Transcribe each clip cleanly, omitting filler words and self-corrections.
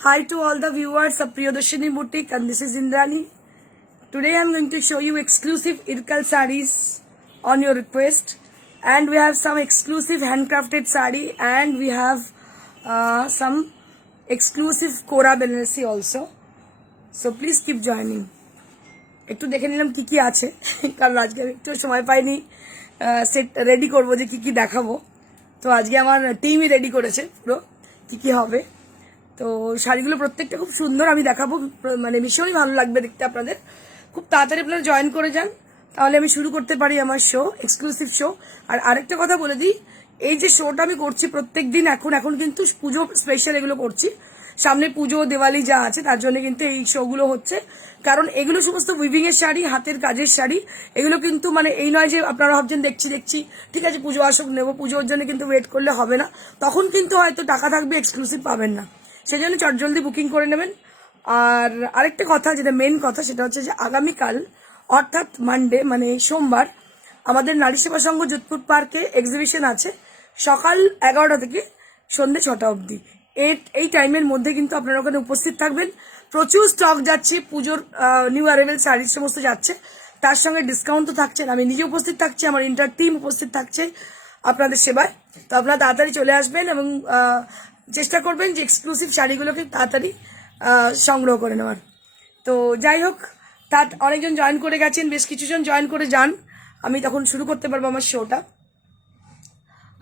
Hi to all the viewers of Priyadarshini Boutique, and this is Indrani. Today I am going to show you exclusive Irkal sarees on your request, and we have some exclusive handcrafted saree, and we have some exclusive Kora Benesi also. So please keep joining. একটু দেখে নিলাম কি কি আছে কারণ আজকে একটু সময় পাইনি সেট রেডি করব যে কি কি দেখাবো। তো আজকে আমার টিমই রেডি করেছে পুরো কি কি হবে। তো শাড়িগুলো প্রত্যেকটা খুব সুন্দর, আমি দেখাবো, মানে ভীষণই ভালো লাগবে দেখতে আপনাদের। খুব তাড়াতাড়ি আপনারা জয়েন করে যান, তাহলে আমি শুরু করতে পারি আমার শো, এক্সক্লুসিভ শো। আর আরেকটা কথা বলে দিই, এই যে শোটা আমি করছি প্রত্যেক দিন, এখন কিন্তু পুজো স্পেশাল এগুলো করছি, সামনে পুজো দেওয়ালি যা আছে তার জন্য কিন্তু এই শোগুলো হচ্ছে। কারণ এগুলো সমস্ত উইভিং এর শাড়ি, হাতের কাজের শাড়ি, এগুলো কিন্তু মানে এই নয় যে আপনারা ভাবছেন দেখছি ঠিক আছে পুজো আসুক নেবো, পুজোর জন্য কিন্তু ওয়েট করলে হবে না, তখন কিন্তু হয়তো টাকা থাকবে এক্সক্লুসিভ পাবেন না, সেই জন্য চটজলদি বুকিং করে নেবেন। আর আরেকটা কথা, যেটা মেন কথা, সেটা হচ্ছে যে আগামীকাল অর্থাৎ মানডে মানে সোমবার আমাদের নারী সেবা সংঘ যোধপুর পার্কে এক্সিবিশন আছে, সকাল 11টা থেকে সন্ধ্যে 6টা অবধি। এই টাইমের মধ্যে কিন্তু আপনারা ওখানে উপস্থিত থাকবেন। প্রচুর স্টক যাচ্ছে, পুজোর নিউ অ্যারাইভেল শাড়ি সমস্ত যাচ্ছে, তার সঙ্গে ডিসকাউন্ট তো থাকছে। আমি নিজে উপস্থিত থাকছি, আমার ইন্টার টিম উপস্থিত থাকছে আপনাদের সেবায়। তো আপনারা তাড়াতাড়ি চলে আসবেন এবং চেষ্টা করবেন যে এক্সক্লুসিভ শাড়িগুলোকে তাড়াতাড়ি সংগ্রহ করে নেওয়ার। তো যাই হোক, তার অনেকজন জয়েন করে গেছেন, বেশ কিছুজন জয়েন করে যান, আমি তখন শুরু করতে পারবো আমার শোটা।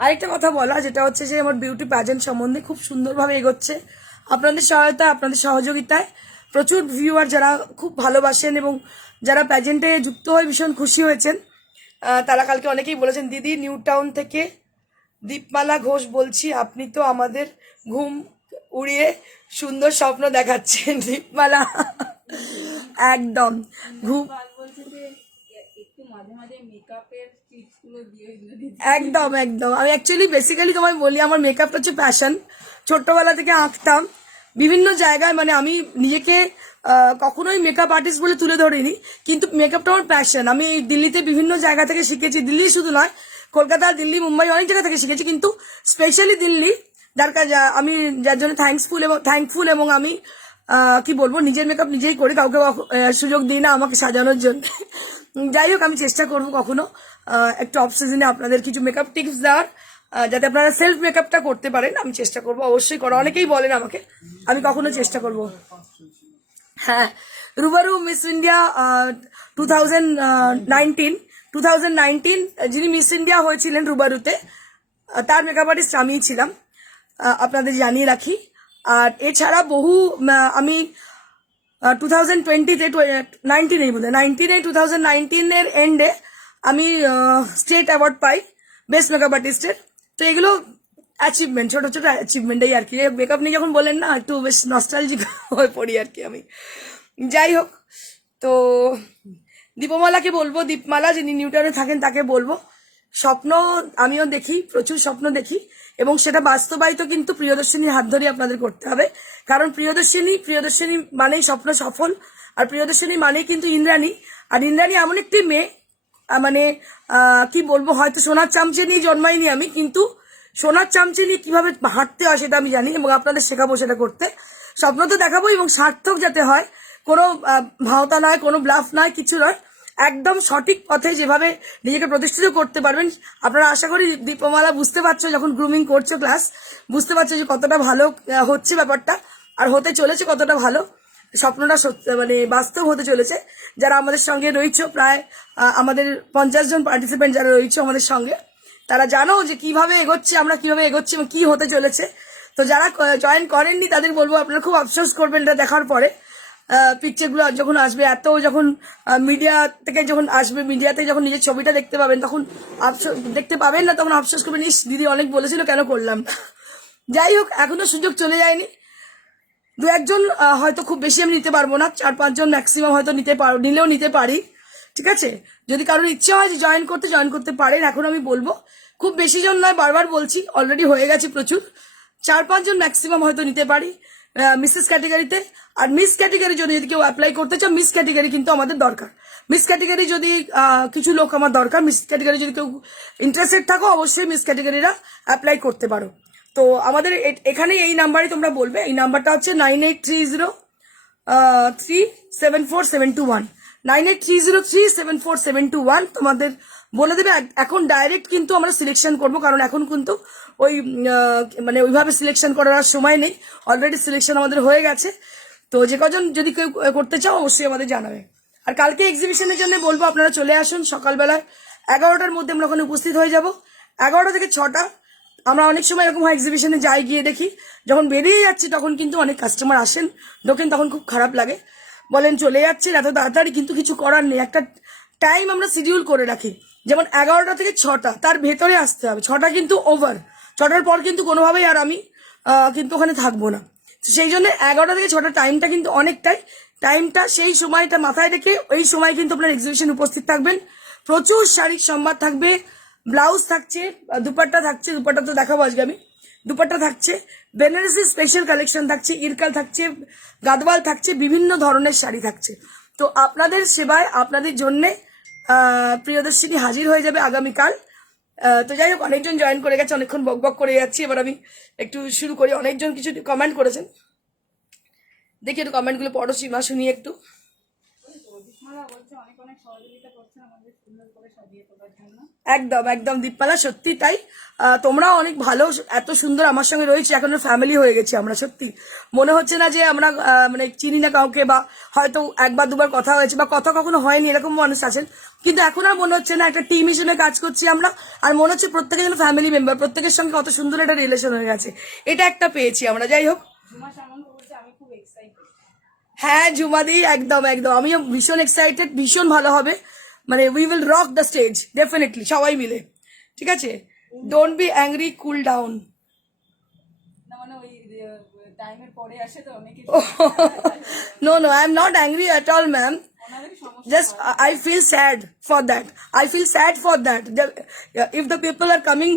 আরেকটা কথা বলা, যেটা হচ্ছে যে আমার বিউটি প্যাজেন্ট সম্বন্ধে খুব সুন্দরভাবে এগোচ্ছে, আপনাদের সহায়তা, আপনাদের সহযোগিতায়। প্রচুর ভিউয়ার যারা খুব ভালোবাসেন এবং যারা প্যাজেন্টে যুক্ত হয়ে ভীষণ খুশি হয়েছেন, তারা কালকে অনেকেই বলেছেন, দিদি নিউ টাউন থেকে দীপমালা ঘোষ বলছি, আপনি তো আমাদের ঘুম উড়িয়ে সুন্দর স্বপ্ন দেখাচ্ছেন। দীপমালা একদম ঘুম, একদম একদম। আমি অ্যাকচুয়ালি বেসিক্যালি তোমায় বলি, আমার মেকআপটা হচ্ছে প্যাশন, ছোট্টবেলা থেকে আঁকতাম বিভিন্ন জায়গায়, মানে আমি নিজেকে কখনোই মেকআপ আর্টিস্ট বলে তুলে ধরিনি, কিন্তু মেকআপটা আমার প্যাশন। আমি দিল্লিতে বিভিন্ন জায়গা থেকে শিখেছি, দিল্লি শুধু নয়, কলকাতা, দিল্লি, মুম্বাই অনেক জায়গা থেকে শিখেছি, কিন্তু স্পেশালি দিল্লি, আমি যার জন্য থ্যাঙ্কফুল এবং আমি কি বলবো, নিজের মেকআপ নিজেই করি, কাউকে সুযোগ দিই না আমাকে সাজানোর জন্য। যাই হোক, আমি চেষ্টা করবো কখনো একটু অফ সিজনে আপনাদের কিছু মেকআপ টিপস দেওয়ার, যাতে আপনারা সেলফ মেকআপটা করতে পারেন। আমি চেষ্টা করবো অবশ্যই করা, অনেকেই বলেন আমাকে, আমি কখনো চেষ্টা করব। হ্যাঁ, রুবারু মিস ইন্ডিয়া 2019 যিনি মিস ইন্ডিয়া হয়েছিলেন রুবারুতে, তার মেকআপ আর্টিস্ট আমিই ছিলাম, আপনাদের জানিয়ে রাখি। আর এছাড়া বহু আমি 2020-তে 2019 এন্ডে আমি স্টেট অ্যাওয়ার্ড পাই বেস্ট মেকআপ আর্টিস্টের। তো এগুলো অ্যাচিভমেন্ট, ছোট ছোট অ্যাচিভমেন্ট, এই আর কি। মেকআপ নিয়ে যখন বলেন না, একটু বেশ নস্টালজিক হয়ে পড়ি আর কি আমি। যাই হোক, তো দীপমালাকে বলবো, দীপমালা যিনি নিউটাউনে থাকেন তাকে বলবো, স্বপ্ন আমিও দেখি, প্রচুর স্বপ্ন দেখি, এবং সেটা বাস্তবায়িত কিন্তু প্রিয়দর্শিনীর হাত ধরে আপনাদের করতে হবে। কারণ প্রিয়দর্শিনী মানেই স্বপ্ন সফল, আর প্রিয়দর্শিনী মানেই কিন্তু ইন্দ্রাণী। আর ইন্দ্রাণী এমন একটি মেয়ে, মানে কি বলবো, হয়তো সোনার চামচে নিয়ে জন্মাইনি আমি, কিন্তু সোনার চামচে নিয়ে কিভাবে হাঁটতে হয় সেটা আমি জানি, এবং আপনাদের শেখাবো সেটা করতে। স্বপ্ন তো দেখাবো, এবং সার্থক যাতে হয়, কোনো ভাওতা নয়, কোনো ব্লাফ নয়, কিছু নয়, একদম সঠিক পথে যেভাবে নিজেকে প্রতিষ্ঠিত করতে পারবেন। আপনারা আশা করি দীপমালা বুঝতে পারছো, যখন গ্রুমিং করছো ক্লাস, বুঝতে পারছো যে কতটা ভালো হচ্ছে ব্যাপারটা, আর হতে চলেছে কতটা ভালো, স্বপ্নটা মানে বাস্তব হতে চলেছে। যারা আমাদের সঙ্গে রয়েছে, প্রায় আমাদের 50 জন পার্টিসিপেন্ট যারা রয়েছে আমাদের সঙ্গে, তারা জানো যে কিভাবে এগোচ্ছে, আমরা কিভাবে এগোচ্ছি এবং কি হতে চলেছে। তো যারা জয়েন করেননি তাদের বলবো, আপনারা খুব আফসোস করবেন এটা দেখার পরে। পিকচারগুলো যখন আসবে, যখন মিডিয়া থেকে যখন আসবে, মিডিয়াতে যখন নিজের ছবিটা দেখতে পাবেন, তখন দেখতে পাবেন না, তখন আফসোস করবেন, ইস দিদি অনেক বলেছিল, কেন করলাম। যাই হোক, এখনো সুযোগ চলে যায়নি, দু একজন হয়তো, খুব বেশি আমি নিতে পারবো না, 4-5 জন ম্যাক্সিমাম হয়তো নিলেও নিতে পারি, ঠিক আছে। যদি কারোর ইচ্ছে হয় যে জয়েন করতে পারেন। এখন আমি বলবো খুব বেশি জন নয়, বারবার বলছি, অলরেডি হয়ে গেছে প্রচুর, 4-5 জন ম্যাক্সিমাম হয়তো নিতে পারি মিসেস ক্যাটেগরিতে। আর মিস ক্যাটেগরি যদি কেউ অ্যাপ্লাই করতে চাও, মিস ক্যাটেগরি কিন্তু আমাদের দরকার। মিস ক্যাটেগরি যদি কিছু লোক আমার দরকার, মিস ক্যাটেগরি যদি কেউ ইন্টারেস্টেড থাকো, অবশ্যই মিস ক্যাটেগরিরা অ্যাপ্লাই করতে পারো। তো আমাদের এখানে এই নাম্বারে তোমরা বলবে, এই নাম্বারটা হচ্ছে 9830374721, 9830374721। তোমাদের বলে দেবে। এখন ডাইরেক্ট কিন্তু আমরা সিলেকশন করব, কারণ এখন কিন্তু ওই মানে ওইভাবে সিলেকশন করার আর সময় নেই, অলরেডি সিলেকশন আমাদের হয়ে গেছে। তো যে কজন যদি কেউ করতে চাও অবশ্যই আমাদের জানাবে। আর কালকে এক্সিবিশনের জন্য বলবো আপনারা চলে আসুন সকালবেলায় 11টার মধ্যে আমরা ওখানে উপস্থিত হয়ে যাব। 11টা থেকে 6টা। আমরা অনেক সময় এরকম হয় এক্সিবিশনে যাই, গিয়ে দেখি যখন বেরিয়ে যাচ্ছি তখন কিন্তু অনেক কাস্টমার আসেন, ঢোকেন, তখন খুব খারাপ লাগে, বলেন চলে যাচ্ছি এত তাড়াতাড়ি, কিন্তু কিছু করার নেই। একটা টাইম আমরা শিডিউল করে রাখি, যেমন 11টা থেকে 6টা, তার ভেতরে আসতে হবে। 6টা কিন্তু ওভার, 6টার পর কিন্তু কোনোভাবেই আর আমি কিন্তু ওখানে থাকবো না। সেই জন্য 11টা থেকে 6টা টাইমটা কিন্তু অনেকটাই, টাইমটা সেই সময়টা মাথায় রেখে ওই সময় কিন্তু আপনার এক্সিবিশন উপস্থিত থাকবেন। প্রচুর শাড়ির সম্ভার থাকবে, ব্লাউজ থাকছে, দুপাট্টা থাকছে, দুপাট্টা তো দেখাবো আজকে আমি, দুপাট্টা থাকছে, বেনারসি স্পেশাল কালেকশন থাকছে, ইরকাল থাকছে, গাদওয়াল থাকছে, বিভিন্ন ধরনের শাড়ি থাকছে। তো আপনাদের সেবায় আপনাদের জন্যে প্রিয়দর্শিনী হাজির হয়ে যাবে আগামীকাল। তো যাই হোক, অনেকজন জয়েন করে গেছে, অনেকক্ষণ বক বক করে যাচ্ছি, এবার আমি একটু শুরু করি। অনেকজন কিছু কমেন্ট করেছেন, দেখি একটু কমেন্টগুলো পড়ো সীমা, শুনি একটু। একদম একদম দীপমালা, সত্যি তাই। তোমরাও অনেক ভালো, এত সুন্দর আমার সঙ্গে রয়েছে, এখন ফ্যামিলি হয়ে গেছি আমরা। সত্যি মনে হচ্ছে না যে আমরা মানে চিনি না কাউকে, বা হয়তো একবার দুবার কথা হয়েছে বা কথা কখনো হয়নি, এরকম মানুষ আছেন, কিন্তু এখন আর মনে হচ্ছে না, একটা টিম হিসেবে কাজ করছি আমরা, আর মনে হচ্ছে প্রত্যেকে যেন ফ্যামিলি মেম্বার, প্রত্যেকের সঙ্গে কত সুন্দর একটা রিলেশন হয়ে গেছে, এটা একটা পেয়েছি আমরা। যাই হোক, হ্যাঁ ঝুমাদি, একদম একদম, আমিও ভীষণ এক্সাইটেড, ভীষণ ভালো হবে, মানে we will rock the stage definitely, সবাই মিলে। ঠিক আছে, don't be angry, cool down. No, no, I am not angry at all, ma'am. Just I feel sad for that. I feel sad for that. If the people are coming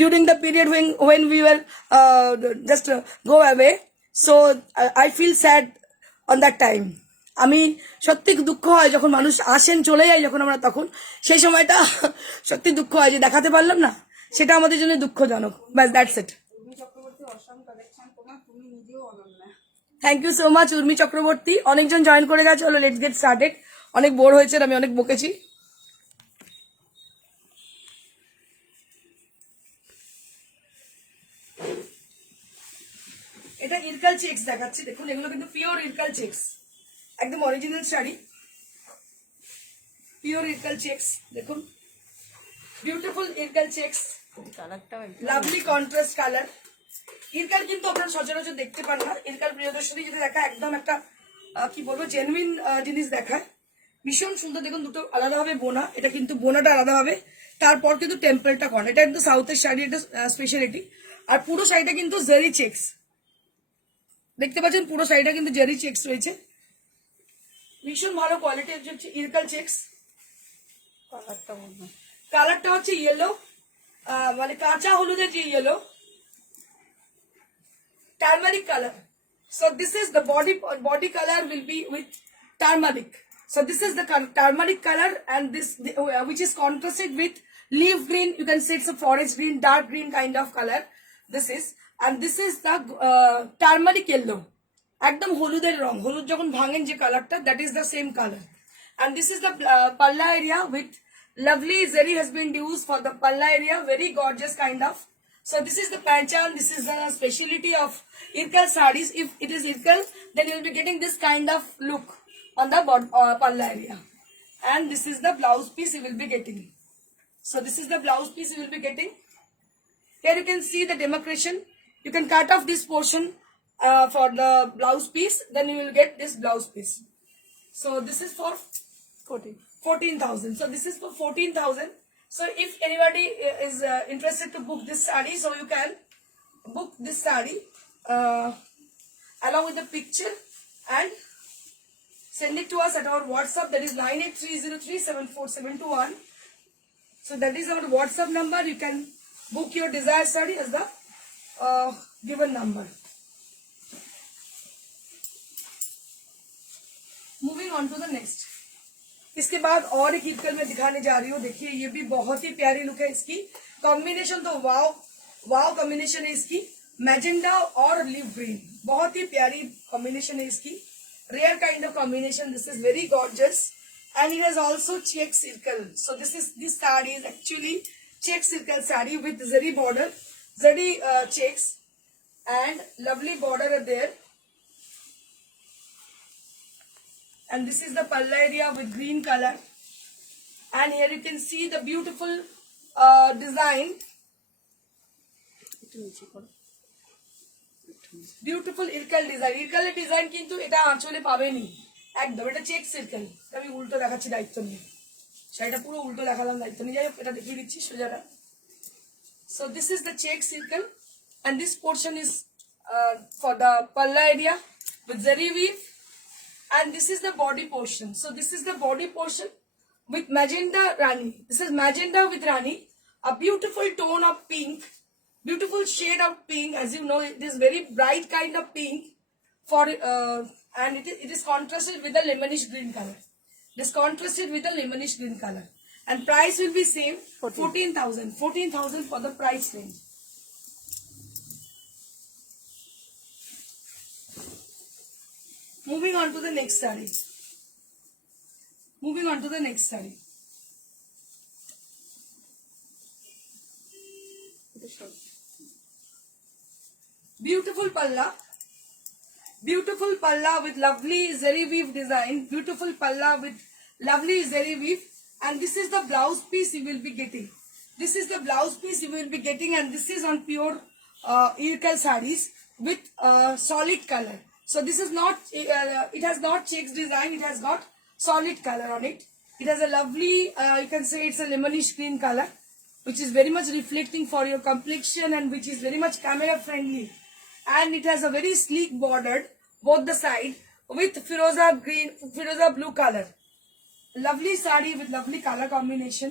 during the period when we were just go away, so I feel sad on that time. আমি সত্যি দুঃখ হয় যখন মানুষ আসেন, চলে যায় যখন আমরা, তখন সেই সময়টা সত্যি দুঃখ হয় যে দেখাতে পারলাম না, সেটা আমাদের জন্য দুঃখজনক। ব্যাস, that's it. Thank you so much Urmi Chakraborty. অনেকজন জয়েন করে গেছে, চলো লেটস গেট স্টার্টেড। অনেক বোর হয়েছেন, আমি অনেক বকেছি। এটা ইরকাল চেক্স দেখাচ্ছি, দেখুন এগুলো কিন্তু পিওর ইরকাল চেক্স, একদম original sari, pure Ilkal checks. দেখুন beautiful Ilkal checks, lovely contrast colour. Ilkal কিন্তু আপনারা সচরাচর দেখতে পান না, ইরকাল প্রিয়দর্শনী যেটা দেখা একদম একটা কি বলবো জেনুইন জিনিস দেখায়, ভীষণ সুন্দর। দেখুন দুটো আলাদাভাবে বোনা, এটা কিন্তু বোনাটা আলাদা হবে, তারপর কিন্তু টেম্পলটা করা, এটা কিন্তু সাউথের শাড়ি, এটা স্পেশালিটি। আর পুরো শাড়িটা কিন্তু জেরি চেক্স, দেখতে পাচ্ছেন পুরো শাড়িটা কিন্তু জেরি চেক্স রয়েছে, ভীষণ ভালো কোয়ালিটির হচ্ছে ইরকাল চেক্স। কালারটা হচ্ছে ইয়েলো, মানে কাঁচা হলুদের যে yellow, turmeric color. So this is the body color will be with turmeric. So this is the turmeric color, and this which is contrasted with leaf green. You can say it's a forest green, dark green kind of color. This is, and this is the turmeric yellow. একদম হলুদের রং, হলুদ যখন ভাঙেন যে কালারটা, that is the same color. And this is the palla area with lovely zari has been used for the palla area, very gorgeous kind of. So this is the panchan, this is the speciality of Irkal sarees. If it is Irkal, then you will be getting this kind of look on the palla area. And this is the blouse piece you will be getting. So this is the blouse piece you will be getting. Here you can see the demarcation. You can cut off this portion for the blouse piece, then you will get this blouse piece. So this is for 14,000. So this is for 14,000. So if anybody is interested to book this saree, so you can book this saree along with the picture and send it to us at our WhatsApp, that is 9830374721. So that is our WhatsApp number. You can book your desired saree as the given number. Moving on to the next. इसके बाद और एक इरकल में दिखाने जा रही हूँ, देखिए ये भी बहुत ही प्यारी लुक है इसकी, कॉम्बिनेशन तो वाव, वाव कॉम्बिनेशन है इसकी, मैजेंडा और लीफ ग्रीन, बहुत ही प्यारी कॉम्बिनेशन है इसकी, rare kind of combination. This is very gorgeous and it has also check circle. So this saree is actually check circle saree with zari border, zari checks and lovely border are there. And this is the palla area with green color, and here you can see the beautiful design, beautiful irkal design কিন্তু এটা আঁচলে পাবেনি একদম, এটা check circle. আমি উল্টো দেখাচ্ছি দায়িত্ব নিয়ে, শাড়িটা পুরো উল্টো দেখালাম দায়িত্ব নিয়ে, যাই হোক এটা দেখিয়ে দিচ্ছি সোজাটা. So this is the check circle and this portion is for the palla area with zari weave, and this is the body portion. So this is the body portion with magenta rani. This is magenta with rani, a beautiful tone of pink, beautiful shade of pink. As you know, it is very bright kind of pink for and it is contrasted with the lemonish green color. It is contrasted with the lemonish green color, and price will be same, 14,000 for the price range. Moving on to the next saree. Beautiful palla with lovely zari weave design, beautiful palla with lovely zari weave, and this is the blouse piece you will be getting. And this is on pure irkal sarees with solid color. So this is not it has not checks design, it has got solid color on it. It has a lovely you can say it's a lemonish green color, which is very much reflecting for your complexion and which is very much camera friendly. And it has a very sleek bordered both the side with firoza blue color. Lovely saree with lovely color combination.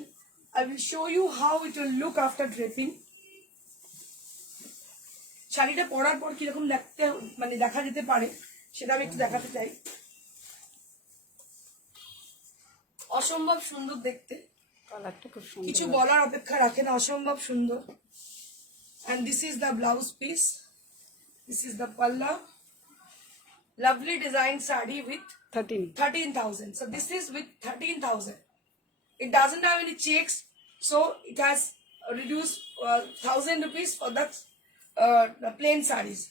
I will show you how it will look after draping. শাড়িটা পরার পর কিরকম দেখতে মানে দেখা যেতে পারে সেটা আমি একটু দেখাতে চাই. অসম্ভব সুন্দর দেখতে, কালারটা খুব সুন্দর, কিছু বলার অপেক্ষা রাখে না, অসম্ভব সুন্দর. And this is the blouse piece. This is the palla. Lovely design saree with 13,000. So this is with 13,000. It doesn't have any checks, so it has reduced 1,000 rupees for the plain sarees.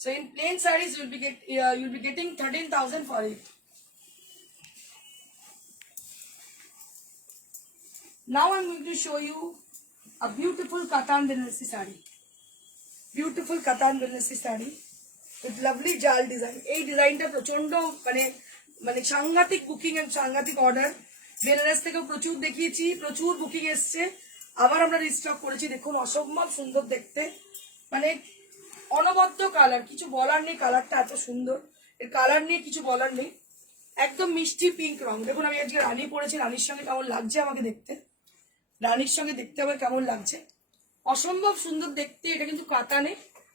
So in plain sarees you'll be getting 13,000 for it. Now I'm going to show you a beautiful Katan Banarasi saree. With lovely jal design. এই ডিজাইনটা প্রচন্ড মানে সাংঘাতিক booking and সাংঘাতিক order, Benaras থেকেও প্রচুর দেখিয়েছি, প্রচুর বুকিং এসছে, আবার আমরা রিস্টক করেছি. দেখুন অসম্ভব সুন্দর দেখতে, মানে অনবদ্য কালার, কিছু বলার নেই, কালারটা এত সুন্দর, এর কালার নিয়ে কিছু বলার নেই. একদম মিষ্টি পিঙ্ক রং. দেখুন আমি আজকে রানী পরেছি, রানীর সঙ্গে কেমন লাগছে আমাকে দেখতে, রানীর সঙ্গে দেখতে হবে কেমন লাগছে, অসম্ভব সুন্দর দেখতে. এটা কিন্তু কাতানে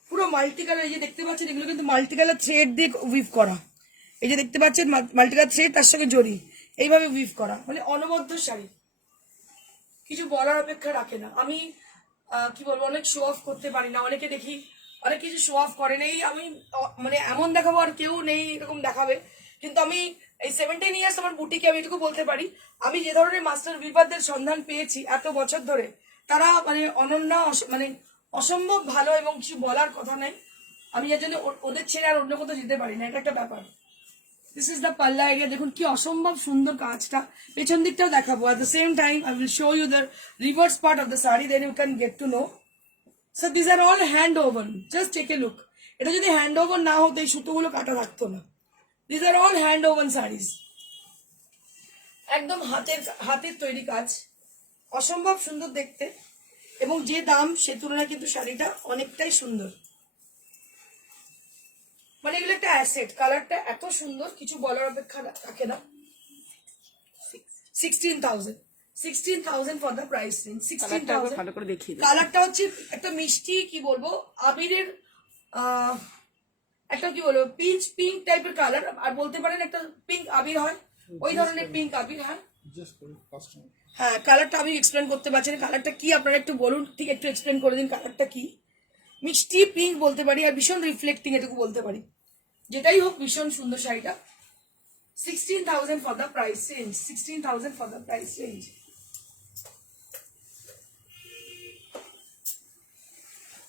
পুরো মাল্টি কালার, এই যে দেখতে পাচ্ছেন এগুলো কিন্তু মাল্টি কালার থ্রেড দিয়ে উইভ করা, এই যে দেখতে পাচ্ছেন মাল্টি কালার থ্রেড তার সঙ্গে জড়ি, এইভাবে উইভ করা, মানে অনবদ্য শাড়ি, কিছু বলার অপেক্ষা রাখে না. আমি কি বলবো, অনেক শো অফ করতে পারি না, অনেকে দেখি অনেক কিছু শো অফ করে নেই, আমি মানে এমন দেখাবো আর কেউ নেই এরকম দেখাবে, কিন্তু আমি এই 17 ইয়ার্স আমার বুটিকে আমি এটুকু বলতে পারি, আমি যে ধরনের মাস্টার উইভারদের সন্ধান পেয়েছি এত বছর ধরে, তারা মানে অনন্য, মানে অসম্ভব ভালো এবং কিছু বলার কথা নেই. আমি এর জন্য ওদের ছেড়ে আর অন্য কোথাও যেতে পারি না, এটা একটা ব্যাপার. দিস ইজ দ্য পাল্লা এরিয়া. দেখুন কি অসম্ভব সুন্দর কাজটা, পেছন দিকটাও দেখাবো. at the same time I will show you the reverse part of the saree, then you can get to know. So these are all hand woven. Just take a look. এটা যদি হ্যান্ড ওভার না হতো এই সুতোগুলো কাটা থাকতো না. These are all hand woven sarees. একদম হাতের তৈরি কাজ, অসম্ভব সুন্দর দেখতে, এবং যে দাম সে তুলনায় কিন্তু শাড়িটা অনেকটাই সুন্দর, মানে এগুলো একটা অ্যাসেট. কালারটা এত সুন্দর, কিছু বলার অপেক্ষা রাখে না. 16,000 for the price range. 16,000. কালারটা হচ্ছে একটা মিষ্টি, কি বলবো, আবিরের একটা কি বলবো পিঙ্ক টাইপের কালার, আর বলতে পারেন একটা পিঙ্ক আবির হয়, ওই ধরনের পিঙ্ক আবির. হ্যাঁ হ্যাঁ, কালারটা আমি এক্সপ্লেন করতে পারছি না, কালারটা কি আপনারা একটু বলুন, ঠিক একটু এক্সপ্লেন করে দিন কালারটা কি। মিষ্টি পিঙ্ক বলতে পারি, আর ভীষণ রিফ্লেক্টিং এটুকু বলতে পারি। যেটাই হোক ভীষণ সুন্দর শাড়িটা। 16,000 for the price range. 16,000 for the price range.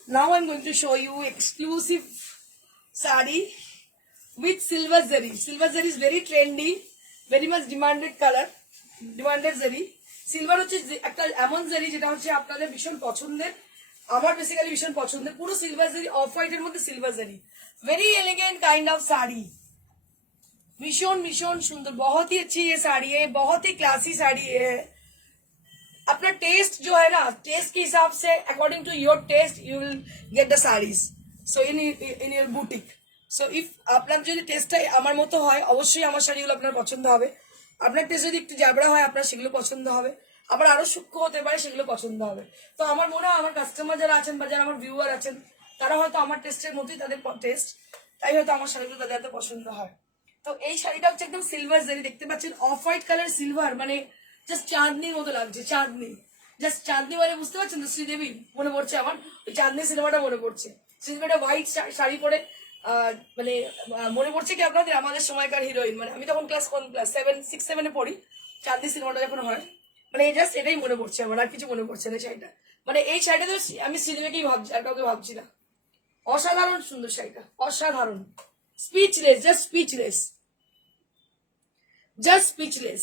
Now I'm going to show you exclusive sari with silver zari. Silver zari is very trendy, very much demanded color, demanded zari. Silver হচ্ছে একটা এমন জারি যেটা হচ্ছে আপনাদের ভীষণ পছন্দের, আমার বেসিক্যালি ভীষণ পছন্দের। পুরো সিলভার জারি, অফ হোয়াইটের মধ্যে সিলভার জারি, very elegant kind of sari, भीषण भीषण सुंदर, बहुत ही अच्छी ये साड़ी है, बहुत ही क्लासी साड़ी है। अपना टेस्ट जो है ना, टेस्ट के हिसाब से according to your taste you will get the saris. So in your boutique, so if আপনার যদি টেস্টটাই আমার মতো হয় অবশ্যই আমার শাড়িগুলো আপনার পছন্দ হবে। আপনার টেস্ট যদি একটু জাবড়া হয় আপনার সেগুলো পছন্দ হবে, আবার আরো সূক্ষ্ম হতে পারে সেগুলো পছন্দ হবে। তো আমার মনে হয় আমার কাস্টমার যারা আছেন বা যারা আমার ভিউয়ার আছেন তারা হয়তো আমার টেস্টের মতোই তাদের টেস্ট, তাই হয়তো আমার শাড়িগুলো তাদের এত পছন্দ হয়। তো এই শাড়িটা হচ্ছে একদম সিলভার জারি, দেখতে পাচ্ছেন অফ হোয়াইট কালার সিলভার, মানে জাস্ট চাঁদনির মতো লাগছে, চাঁদনি, জাস্ট চাঁদনি মানে বুঝতে পারছেন তো, শ্রীদেবী মনে পড়ছে আমার, ওই চাঁদনি সিনেমাটা মনে পড়ছে। শ্রীদেবীটা হোয়াইট শাড়ি পরে মানে মনে পড়ছে কি আপনাদের আমাদের সময়কার হিরোইন, মানে আমি তখন ক্লাস 6-7 পড়ি, চাঁদনি সিনেমাটা যখন হয়, মানে জাস্ট এটাই মনে পড়ছে আমার, আর কিছু মনে পড়ছে না শাড়িটা। মানে এই শাড়িটা আমি শ্রীদেবীকেই ভাবছি, আর কাউকে ভাবছি না। অসাধারণ সুন্দর শাড়িটা, অসাধারণ, speechless, just speechless, just speechless.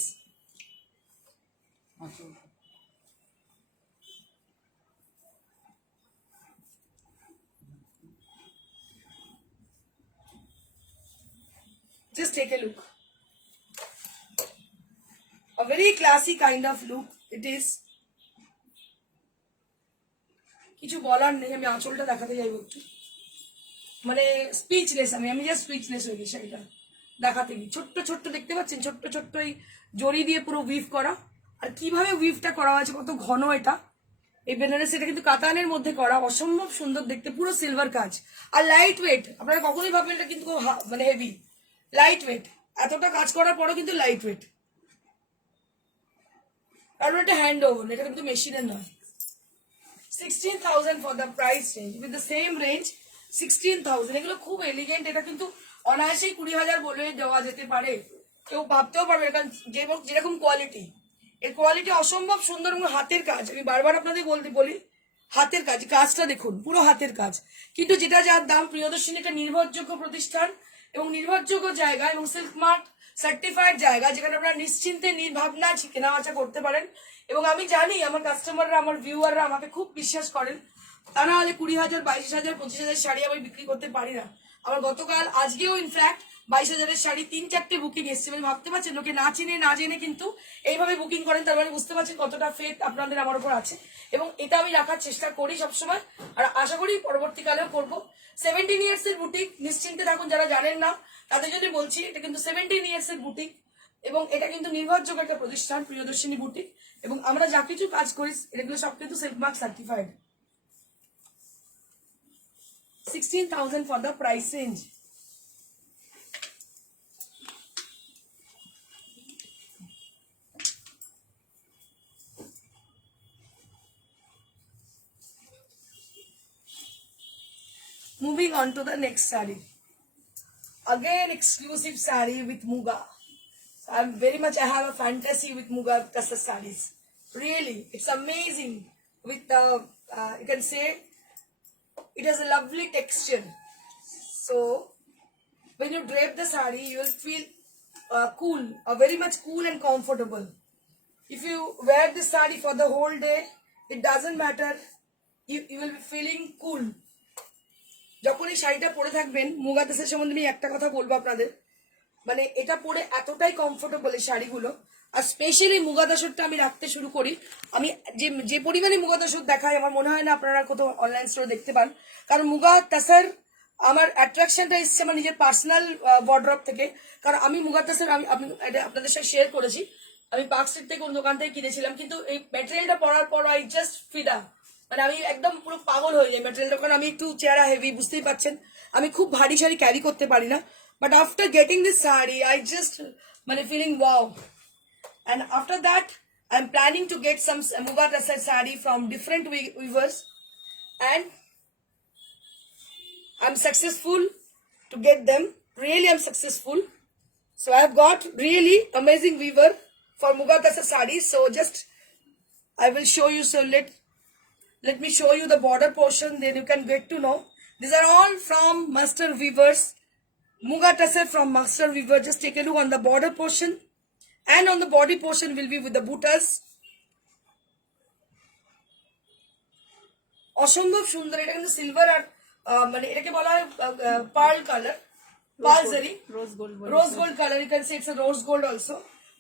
Just take a look. A very classy kind of look it is. কিছু বলার নেই, আমি আঁচলটা দেখাতে যাইব একটু, মানে স্পিচলেস, আমি জাস্ট স্পিচলেস হয়ে গেছি শাড়িটা দেখাতে গিয়ে। ছোট্ট ছোট্ট দেখতে পাচ্ছেন, ছোট্ট ছোট্ট এই জড়ি দিয়ে পুরো উইভ করা, আর কিভাবে উইভটা করা হয়েছে, কত ঘন এটা। এই বেনারসি এটা কিন্তু কাতানের মধ্যে করা, অসম্ভব সুন্দর দেখতে, পুরো সিলভার কাজ, আর লাইট ওয়েট। আপনারা কখনোই ভাববেন এটা কিন্তু মানে হেভি, লাইট ওয়েট, এতটা কাজ করার পরও কিন্তু লাইট ওয়েট, কারণ এটা হ্যান্ড ওভার, এটা কিন্তু মেশিনের নয়। 16,000 for the price range, with the same range 16,000। এগুলো খুব এলিগেন্ট, এটা কিন্তু অনায়াসেই 20,000 বলে দেওয়া যেতে পারে, কেউ ভাবতেও পারবে, কারণ যেরকম কোয়ালিটি, এর কোয়ালিটি অসম্ভব সুন্দর, এবং হাতের কাজ। আমি বারবার আপনাদের বলি হাতের কাজ, কাজটা দেখুন পুরো হাতের কাজ। কিন্তু যেটা যার দাম, প্রিয়দর্শিনী একটা নির্ভরযোগ্য প্রতিষ্ঠান এবং নির্ভরযোগ্য জায়গা, এবং সিল্ক মার্ট সার্টিফাইড জায়গা, যেখানে আপনারা নিশ্চিন্তে নির্ভাবনা কেনাবেচা করতে পারেন। এবং আমি জানি আমার কাস্টমাররা, আমার ভিউয়াররা আমাকে খুব বিশ্বাস করেন, তা না হলে 20,000, 22,000, 25,000 শাড়ি আমি বিক্রি করতে পারি না। আমার গতকাল আজকেও ইনফ্যাক্ট 22,000 শাড়ি 3-4টে বুকিং এসছে। মানে ভাবতে পারছেন, লোকে না চিনে না জেনে কিন্তু এইভাবে বুকিং করেন, তার মানে বুঝতে পারছেন কতটা ফেথ আপনাদের আমার উপর আছে। এবং এটা আমি রাখার চেষ্টা করি সবসময়, আর আশা করি পরবর্তীকালেও করবো। 17 ইয়ার্স এর বুটিক, নিশ্চিন্তে থাকুন। যারা জানেন না তাদের জন্য বলছি, এটা কিন্তু 17 ইয়ার্স এর বুটিক, এবং এটা কিন্তু নির্ভরযোগ্য একটা প্রতিষ্ঠান, প্রিয়দর্শিনী বুটিক। এবং আমরা যা কিছু কাজ করি এগুলো সব কিন্তু silk mark certified. 16,000 for the price range. Moving on to the next saree. Again exclusive saree with muga. So I have a fantasy with muga Kasar sarees. Really, it's amazing. With the you can say it has a lovely texture. So when you drape the saree, you will feel cool, very much cool and comfortable. If you wear this saree for the whole day, it doesn't matter. You will be feeling cool. যখন এই শাড়িটা পরে থাকবেন, মুগা তাসের সম্বন্ধে আমি একটা কথা বলবো আপনাদের, মানে এটা পরে এতটাই কমফোর্টেবল এই শাড়িগুলো। আর স্পেশালি মুগা তাসরটা আমি রাখতে শুরু করি, আমি যে পরিমাণে মুগা তাসর দেখাই, আমার মনে হয় না আপনারা কোথাও অনলাইন স্টোরে দেখতে পান। কারণ মুগা তাসের আমার অ্যাট্রাকশনটা এসছে আমার নিজের পার্সোনাল ওয়ার্ড্রপ থেকে। কারণ আমি মুগা তাসের আমি আপনাদের সাথে শেয়ার করেছি, আমি পার্ক স্ট্রিট থেকে কোন দোকান থেকে কিনেছিলাম, কিন্তু এই ম্যাটেরিয়ালটা পরার পর আই জাস্ট ফিদা, মানে আমি একদম পুরো পাগল হয়ে যাই ম্যাটেরিয়ালটা। কারণ আমি একটু চেহারা হেভি, বুঝতেই পারছেন, আমি খুব ভারী শাড়ি ক্যারি করতে পারি না। But after getting this sari I just মানে feeling wow, and after that I'm planning to get some Muga Tasar sari from different weavers, and I'm successful to get them. Really, I'm successful. So I have got really amazing weaver for Muga Tasar sari. So just I will show you. So let me show you the border portion. Then you can get to know. These are all from Master Weavers. Muga Tasar from Master Weaver. Just take a look on the border portion. And on the body portion will be with the butas. অসম্ভব সুন্দর, এটা কিন্তু silver আর মানে এটাকে বলা হয় pearl colour, pearl জারি, rose gold color. You can say it's a rose gold also,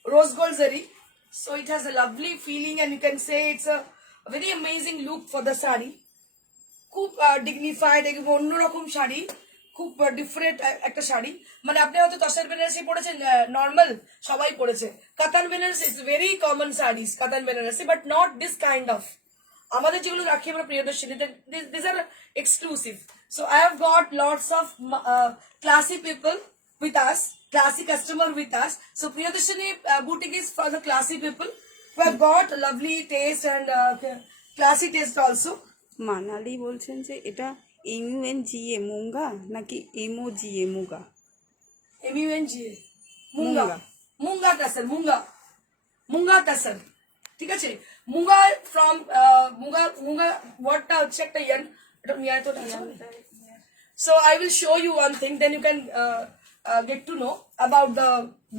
rose gold zari. So it has a lovely feeling, and you can say it's a very amazing look for the sari. খুব dignified, একদম অন্যরকম শাড়ি, খুব different একটা শাড়ি। মানে আপনি হয়তো তসর বেনারসি পড়েছেন, normal সবাই পড়েছে। Katan Banarasi is very common saris, Katan Banarasi, but not this kind of. আমাদের যেগুলো রাখি আমরা প্রিয়দর্শিনীতে, this are exclusive. So I have got lots of classy people with us, classy customer with us. So Priyadarshini boutique is for the classy people who have got lovely taste and classy taste also. Manali বলছেন যে এটা MUNGA মুঙ্গা নাকি MOGA muga? MUNGA মুঙ্গা, মুঙ্গা tussar, মুঙ্গা tussar, ঠিক আছে। মুঙ্গা from মুঙ্গা ওয়ার্ডটা হচ্ছে একটা ইয়ান, এটা নিয়ে তো। So I will show you one thing, then you can get to know about the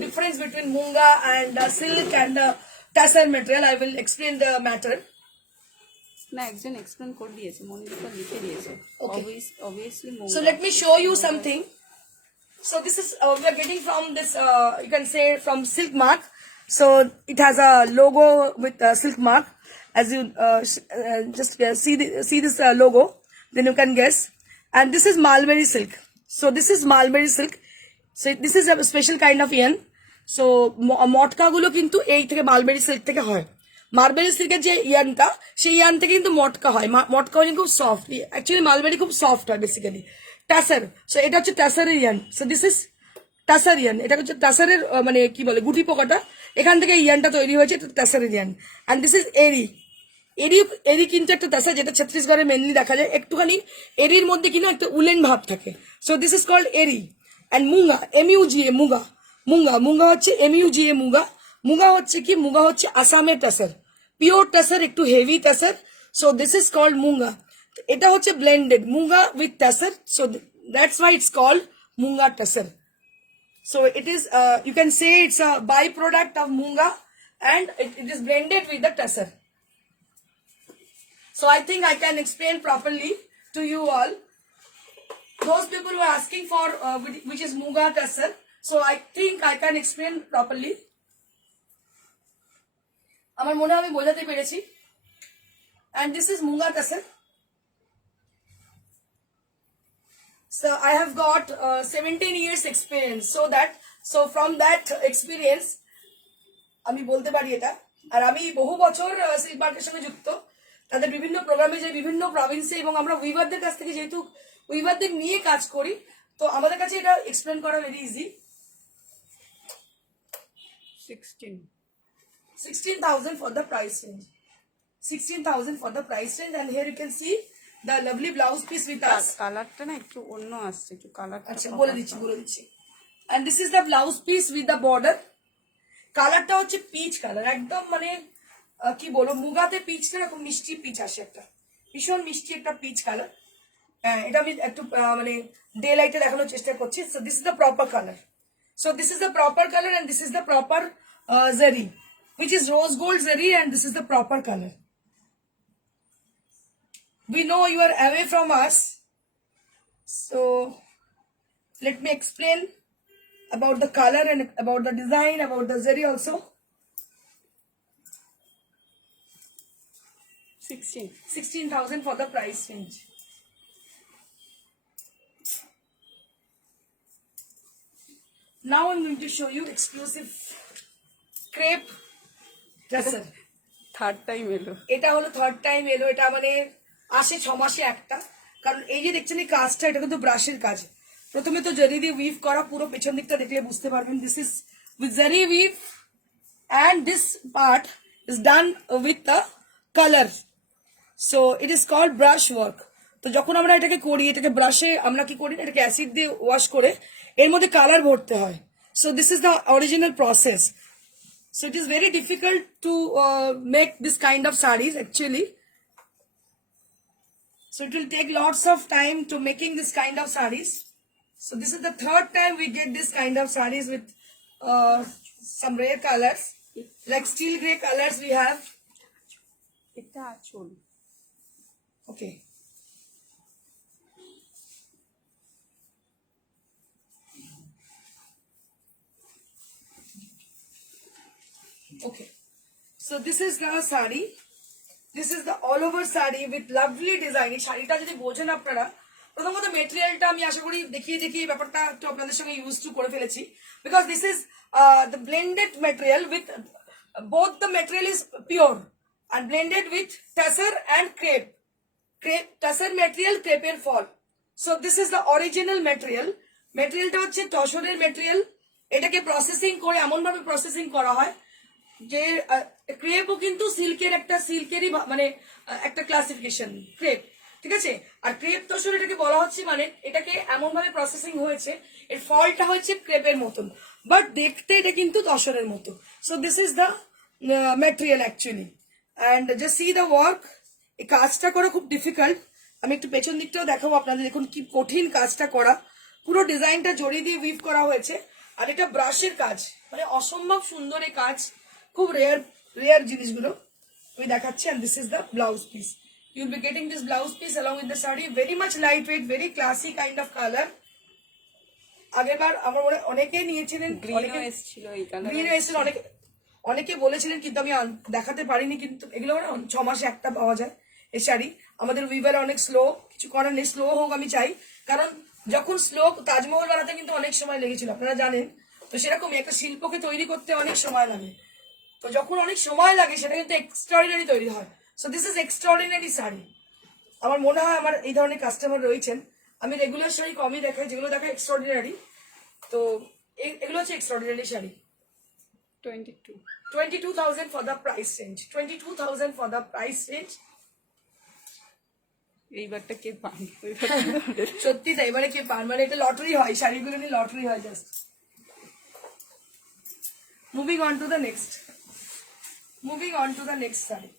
difference between munga and silk and tassar material. I will explain the matter. না, একজন এক্সপ্লেন করে দিয়েছে, মনিকা লিখে দিয়েছে। Obviously So let me show you something. So this is we are getting from this you can say from Silk Mark. So it has a logo with Silk Mark. As you just see this logo, then you can guess. And this is Mulberry silk. So this is Mulberry silk. So this is a special kind of yarn. So মটকা গুলো কিন্তু এই থেকে mulberry silk থেকে হয়। Mulberry সিল্কের যে ইয়ানটা, সেই ইয়ান থেকে কিন্তু মটকা হয়। মটকা মানে খুব সফট, অ্যাকচুয়ালি মালবেরি খুব সফট হয় বেসিক্যালি। টাসার, সো এটা হচ্ছে টাসারের ইয়ান। সো দিস ইজ টাসার ইয়ান। এটা হচ্ছে টাসারের মানে কি বলে গুটি পোকাটা, এখান থেকে ইয়ানটা তৈরি হয়েছে, এটা টাসারের yarn. And this is eri. Eri কিন্তু একটা তাসা, যেটা ছত্তিশগড়ে মেনলি দেখা যায়। একটুখানি এরির মধ্যে কিনা একটা উলেন ভাব থাকে। So this is called eri. And muga, MUGA muga, muga হচ্ছে MUGA মুঙ্গা। মুঙ্গা হচ্ছে কি, মুঙ্গা হচ্ছে আসামের টাসার, পিওর টাসার, একটু heavy tussar. So this is called muga. এটা হচ্ছে blended muga with tussar. So that's why it's called muga tussar. So it is you can say it's a byproduct of munga, and it is blended with the tassar. So I think I can explain properly to you all. Those people who are asking for which is munga tassar, so I think I can explain properly. আমার মনে হয় আমি বোঝাতে পেরেছি। And this is munga tassar. So I have got 17 years experience, so from that experience আমি বলতে পারি এটা। আর আমি বহু বছর সিল্ক মার্কেটের সঙ্গে যুক্ত, তাদের বিভিন্ন প্রোগ্রামে যে বিভিন্ন প্রভিন্সে, এবং আমরা উইভারদের কাছ থেকে যেহেতু উইভারদের নিয়ে কাজ করি, তো আমাদের কাছে এটা এক্সপ্লেন করা very easy. 16,000 for the price range, 16,000 for the price range. And here you can see the lovely blouse piece with us. কালারটা না একটু অন্য আসছে, একটু কালারটা। আচ্ছা বলে দিচ্ছি। And this is the blouse piece with the border. কালারটা হচ্ছে পিচ কালার, একদম মানে কি বলবো, মুগাতে পিচটা এরকম মিষ্টি পিচ আসে, একটা ভীষণ মিষ্টি একটা পিচ কালার। এটা আমি একটু মানে ডে লাইটে দেখানোর চেষ্টা করছি। So this is the proper colour. So this is the proper colour, and this is the proper zari, which is rose gold zari, and this is the proper color. We know you are away from us, so let me explain about the color and about the design, about the zari also. 16,000 for the price range. Now I'm going to show you exclusive crepe tassar. Third time এলো, এটা হলো third time এলো। এটা মানে আসে 6 মাসে একটা, কারণ এই যে দেখছেন এই কাজটা, এটা কিন্তু ব্রাশের কাজ। প্রথমে তো জারি দিয়ে উইভ করা, পুরো পেছন দিকটা দেখলে বুঝতে পারবেন। দিস ইজ উইথ জারি we've, and this part is done with the color. So it is called brush work. তো যখন আমরা এটাকে করি, এটাকে ব্রাশে আমরা কি করি, এটাকে অ্যাসিড দিয়ে ওয়াশ করে এর মধ্যে কালার ভরতে হয়. So this is the original process. So it is very difficult to make this kind of sarees actually. So it will take lots of time to making this kind of sarees. So this is the third time we get this kind of sarees with some rare colors, like steel grey colors we have. এটা আঁচল। Okay. Okay. So this is the saree. This is the all over saree with lovely design. এই শাড়িটা যদি বোঝেন আপনারা, প্রথমত মেটেরিয়ালটা আমি আশা করি দেখিয়ে ব্যাপারটা একটু আপনাদের সঙ্গে ইউজ টু করে ফেলেছি, because this is the blended material with both the material is pure and blended with tussar and crepe. Tussar material, crepe এর ফল. So this is the original material. মেটেরিয়ালটা হচ্ছে তসরের মেটেরিয়াল. এটাকে প্রসেসিং করে এমন ভাবে processing করা হয় যে ক্রেপও কিন্তু সিল্কেরই মানে একটা ক্লাসিফিকেশন ক্রেপ, ঠিক আছে? আর ক্রেপ তসর এটাকে বলা হচ্ছে মানে এটাকে এমন ভাবে প্রসেসিং হয়েছে, এর ফলটা হচ্ছে ক্রেপের মতন, বাট দেখতে এটা কিন্তু তসরের মতো. So this is the material actually, and just see the work. এই কাজটা করা খুব ডিফিকাল্ট. আমি একটু পেছন দিকটাও দেখাবো আপনাদের. দেখুন কি কঠিন কাজটা করা, পুরো ডিজাইনটা জড়ি দিয়ে উইভ করা হয়েছে, আর এটা ব্রাশের কাজ, মানে অসম্ভব সুন্দর এই কাজ, খুব রেয়ার জিনিসগুলো আমি দেখাচ্ছি. and this is the blouse piece. You will be getting this blouse piece along with the saree. Very much lightweight, very classy kind of color. আগেরবার আমার মনে অনেকে নিয়েছিলেন, গ্রিনও এসেছিল, এই কালার গ্রিন এসেছিল, অনেকে বলেছিলেন, কিন্তু আমি দেখাতে পারিনি. কিন্তু এগুলো 6 মাসে একটা পাওয়া যায় এই শাড়ি. আমাদের উইভার অনেক স্লো, কিছু করার নেই, স্লো হোক আমি চাই, কারণ যখন স্লো তাজমহল বানাতে কিন্তু অনেক সময় লেগেছিল আপনারা জানেন. তো সেরকমই একটা শিল্পকে তৈরি করতে অনেক সময় লাগে, তো যখন অনেক সময় লাগে সেটা কিন্তু এক্সট্রাঅর্ডিনারি তৈরি হয়. So this is extraordinary sari. আমার মনে হয় আমার এই ধরনের কাস্টমার রয়েছেন. আমি রেগুলার শাড়ি কমই দেখাই, যেগুলো দেখাই এক্সট্রাঅর্ডিনারি. তো এগুলো হচ্ছে extraordinary sari. 22,000 for the price range. 22,000 for the price range. এইবারটা কে পান? সত্যি তাই, এবারে কে পান, মানে এটা লটারি হয়, শাড়িগুলো নিয়ে লটারি হয় just. Moving on to the next saree.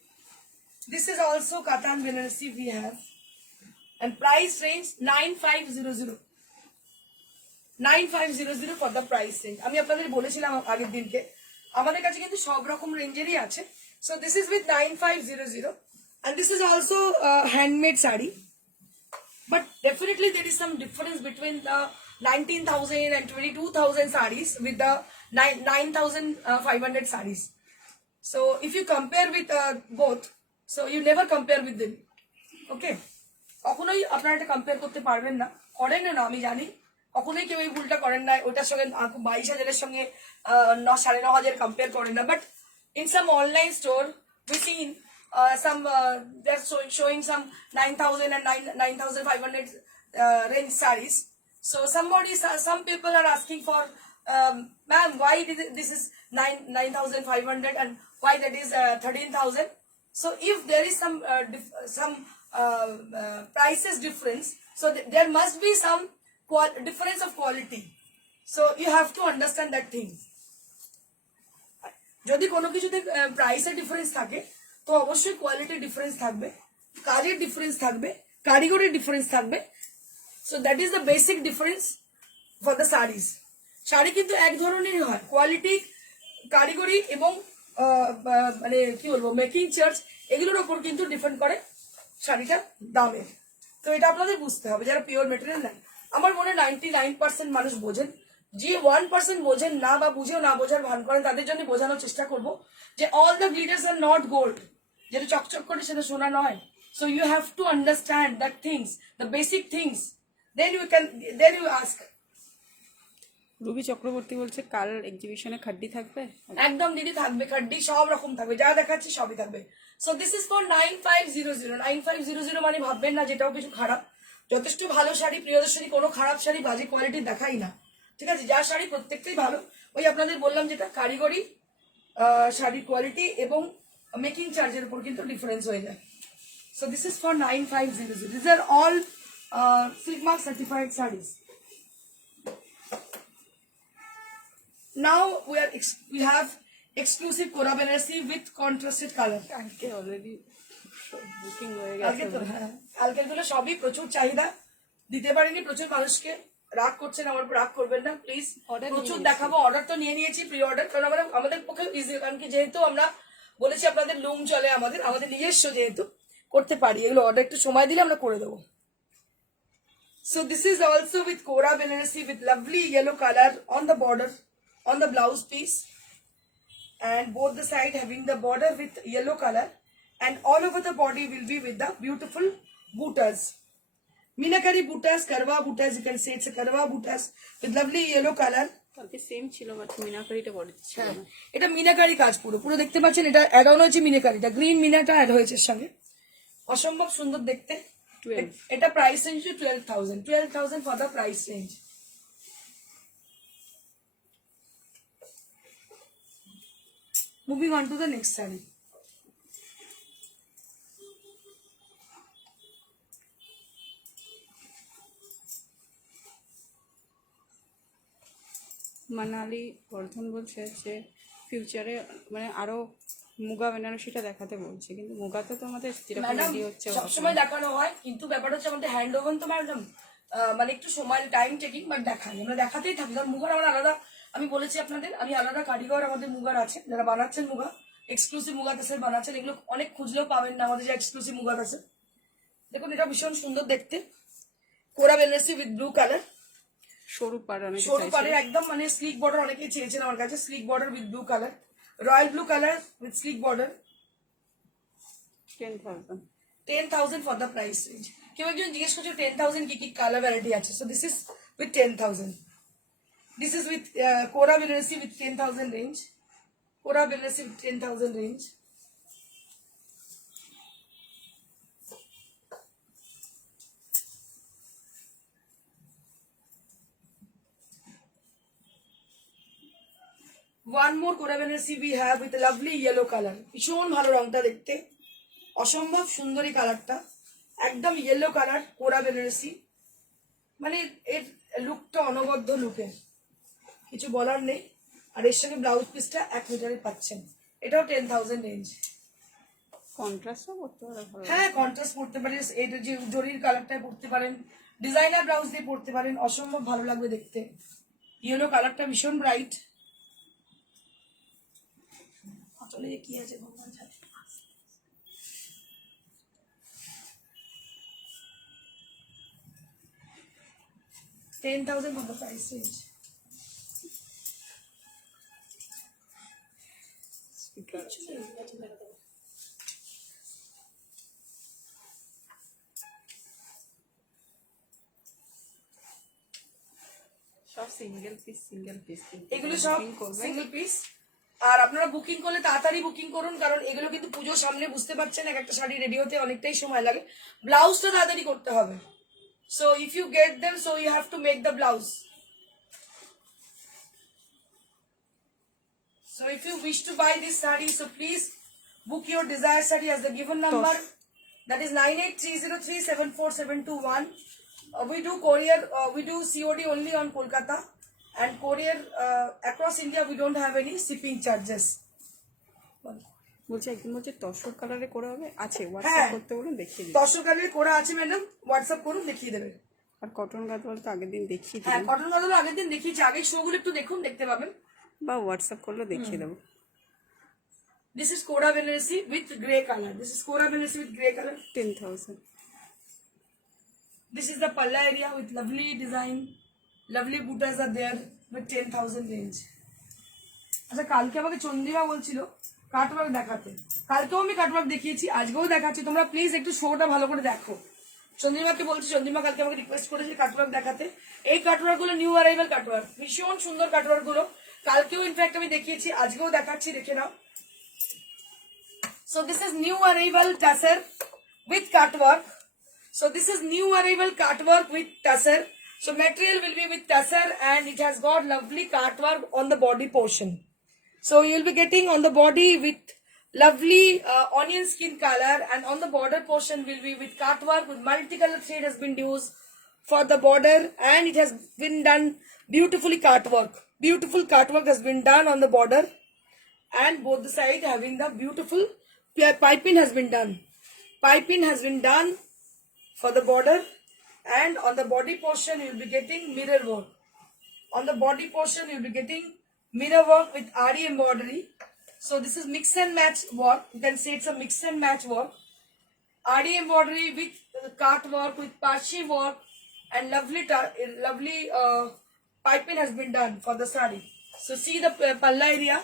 This is also Katan Banarasi we have, and price range 9500. 9500 for the price range. আমি আপনাদের বলেছিলাম আগের দিনকে আমাদের কাছে কিন্তু সব রকম রেঞ্জেরই আছে. So this is with 9500, and this is also handmade saree, but definitely there is some difference between the 19,000 and 22,000 sarees with the 9,500 sarees. So if you compare with both, so you never compare with them. Okay, কখনোই আপনারা এটা compare করতে পারবেন না, করেন না, আমি জানি কখনোই কেউ এই ভুলটা করেন না. ওটার সঙ্গে 22,000-এর সঙ্গে 9,500 কম্পেয়ার করেন না. But in some online store we seen some they're showing some 9,000 and 9,500 range sarees. So some people are asking for, ma'am, why this is 9,500 and why that is 13,000. So if there is some prices difference, so there must be some difference of quality. So you have to understand that thing. যদি কোনো কিছুতে প্রাইসের difference থাকে তো অবশ্যই কোয়ালিটির difference থাকবে, কাজের ডিফারেন্স থাকবে, কারিগরের ডিফারেন্স থাকবে. So that is the basic difference for the saris. Sari কিন্তু এক ধরনেরই হয়, কোয়ালিটি, কারিগরি এবং মানে কি বলবো মেকিং চার্জ, এগুলোর ওপর কিন্তু ডিপেন্ড করে শাড়িটার দামের. তো এটা আপনাদের বুঝতে হবে যারা পিওর মেটেরিয়াল নেন. আমার মনে হয় 99% মানুষ বোঝেন. যে 1% বোঝেন না বা বুঝেও না বোঝার ভান করেন তাদের জন্য বোঝানোর চেষ্টা করব যে all the glitters are not gold. যেটা চকচক করে সেটা সোনা নয়. So you have to understand that things, the basic things, then you ask. Ruby Chakraborty বলছে কাল এক্সিবিশনে খাড্ডি থাকবে। একদম দিদি থাকবে, খাড্ডি সব রকম থাকবে, যা দেখাচ্ছি সবই থাকবে. So this is for 9500. 9500 মানে ভাববেন না যেটাও কিছু খারাপ, যথেষ্ট ভালো শাড়ি. প্রিয়দর্শনী কোনো খারাপ শাড়ি বাজে কোয়ালিটি দেখাই না, ঠিক আছে? যা শাড়ি প্রত্যেকটাই ভালো. ওই আপনাদের বললাম যেটা কারিগরি শাড়ির কোয়ালিটি এবং মেকিং চার্জের উপর কিন্তু ডিফারেন্স হয়ে যায়। So this is for 9500। This are all silk mark certified saris. Now we have exclusive Kora Benaressi with contrasted color. কালকে অলরেডি বুকিং হয়ে কালকে গেছে। তো হ্যাঁ, কালকের গুলো সবই প্রচুর চাহিদা, দিতে পারিনি প্রচুর মানুষকে। রাগ করছেন, আমার উপর রাগ করবেন না প্লিজ। Order প্রচুর নিয়ে দেখাবো, অর্ডার তো নিয়ে নিয়েছি, প্রি অর্ডার, কারণ আমাদের পক্ষে ইজি, কারণ কি যেহেতু আমরা বলেছি আপনাদের লুম চলে, আমাদের নিজস্ব যেহেতু করতে পারি, এগুলো অর্ডার একটু সময় দিলে আমরা করে দেবো। So this is also with Kora Benaressi with lovely yellow color on the border, on the blouse piece, and both the side having the border with yellow color, and all over the body will be with the beautiful bootas. Meenakari bootas, karwa bootas, you can say it's a karwa bootas with lovely yellow color. কালকে same ছিল but মিনাকারিটা বড় ছিল না। এটা মিনাকারি কাজ, পুরো পুরো দেখতে পাচ্ছেন, এটা অ্যাড অন হয়েছে মিনাকারিটা, গ্রিন মিনাটা অ্যাড হয়েছে এর সঙ্গে, অসম্ভব সুন্দর দেখতে। 12 এটা price range 12,000 for the price range. Moving on to the next saree. Manali Bardhan বলছে যে ফিউচারে মানে আরো মুগা বেনারসিটা দেখাতে বলছে, কিন্তু মুগাতে তো আমাদের যেরকম ম্যাডাম রেডি হচ্ছে সবসময় দেখানো হয়, কিন্তু ব্যাপারটা হচ্ছে আমাদের হ্যান্ড ওভার তো ম্যাডাম মানে একটু সময় টাইম টেকিং, বাট দেখাই, আমরা দেখাতেই থাকি। কারণ মুগার আমার আলাদা, আমি বলেছি আপনাদের, আমি আলাদা কারিগর আমাদের মুগার আছে, যারা বানাচ্ছেন মুগা, এক্সক্লুসিভ মুগা দেশের বানাচ্ছেন, এগুলো অনেক খুঁজলেও পাবেন না আমাদের যে এক্সক্লুসিভ মুগা আছে। দেখুন এটা ভীষণ সুন্দর দেখতে, কোরা বেনারসি উইথ ব্লু কালার, সরু পাড় অনেক সরু পারে একদম, মানে স্লিক বর্ডার অনেকেই চেয়েছেন আমার কাছে, slick border with blue colour, royal blue colour with slick border. 10,000 10,000 for the price range. কেউ একজন জিজ্ঞেস করছে 10,000 কি কি কালার ভ্যারাইটি আছে। So this is with 10,000। This is with Kora Banarasi with 10,000 range, Kora Banarasi with 10,000 range. One more Kora Benaressi we have with a lovely yellow color. ভীষণ ভালো রংটা দেখতে, অসম্ভব সুন্দরী কালারটা, একদম ইয়েলো কালার কোরা বেনারসি, মানে এর লুকটা অনবদ্য লুকের, কিছু বলার নেই। আর এর সঙ্গে ব্লাউজ পিসটা 1 মিটারে পাচ্ছেন, এটাও 10,000 রেঞ্জ। কন্ট্রাস্টও করতে পারে ভালো। হ্যাঁ কন্ট্রাস্ট পড়তে পারেন, এটা যে জরির কালারটায় পড়তে পারেন, ডিজাইনার ব্লাউজ দিয়ে পড়তে পারেন, অসম্ভব ভালো লাগবে দেখতে। ইয়েলো কালারটা ভীষণ ব্রাইট। চলে কি আছে ভগবান জানে। $10,000 for the price range. সব সিঙ্গেল পিস এগুলো সব সিঙ্গেল পিস। আর আপনারা বুকিং করলে তাড়াতাড়ি বুকিং করুন, কারণ এগুলো কিন্তু পুজোর সামনে, বুঝতে পারছেন এক একটা শাড়ি রেডি হতে অনেকটাই সময় লাগে, ব্লাউজটা তাড়াতাড়ি করতে হবে। So if you get them, so you have to make the blouse. So if you wish to buy this saree, so please book your desired saree as the given number, that is 9830374721. We do courier, we do COD only on Kolkata, and courier across India we don't have any shipping charges. বলছে একদম বলছে তসর কালারে করা হবে, আছে WhatsApp করতে বলুন দেখিয়ে দিই। তসর কালারে করা আছে ম্যাডাম, হোয়াটসঅ্যাপ করুন দেখিয়ে দেবে। আর কটন গাদওয়াল তো আগের দিন দেখিয়ে হ্যাঁ দিই, কটন গাদওয়াল আগের দিন দেখিয়েছি, আগের শোগুলো একটু দেখুন, দেখতে পাবেন, বা হোয়াটসঅ্যাপ করলে দেখিয়ে দেবো। This is Kora Benaressi with grey color. This is Kora Benaressi with grey color. 10,000 This is the palla area with lovely design, lovely buttas are there with 10,000 range. আচ্ছা কালকে আমাকে চন্দ্রিমা বলছিল কাটওয়ার্ক দেখাতে, কালকেও আমি কাটওয়ার্ক দেখিয়েছি, আজকেও দেখাচ্ছি, তোমরা প্লিজ একটু শোটা ভালো করে দেখো। চন্দ্রিমাকে বলছি, চন্দ্রিমা কালকে আমাকে রিকোয়েস্ট করেছে কাটওয়ার্ক দেখাতে। এই কাটওয়ার্ক গুলো নিউ অ্যারাইভাল কাটওয়ার্ক, ভীষণ সুন্দর কাটওয়ার্ক গুলো, কালকেও ইনফ্যাক্ট আমি দেখিয়েছি, আজকেও দেখাচ্ছি, দেখে নাও। So this is new arrival tassel with cutwork. So this is new arrival cutwork with tassel. So material will be with tassel, and it has got lovely cutwork on the body portion. So you will be getting on the body with lovely onion skin color, and on the border portion will be with cut work with multicolor thread has been used for the border, and it has been done beautifully cut work. Beautiful cut work has been done on the border, and both the side having the beautiful piping has been done. Piping has been done for the border, and on the body portion you will be getting mirror work. On the body portion you will be getting mirror work with RE embroidery. So this is mix and match work. You can say it's a mix and match work. RE embroidery with cart work, with parchi work, and lovely piping has been done for the sari. So see the palla area.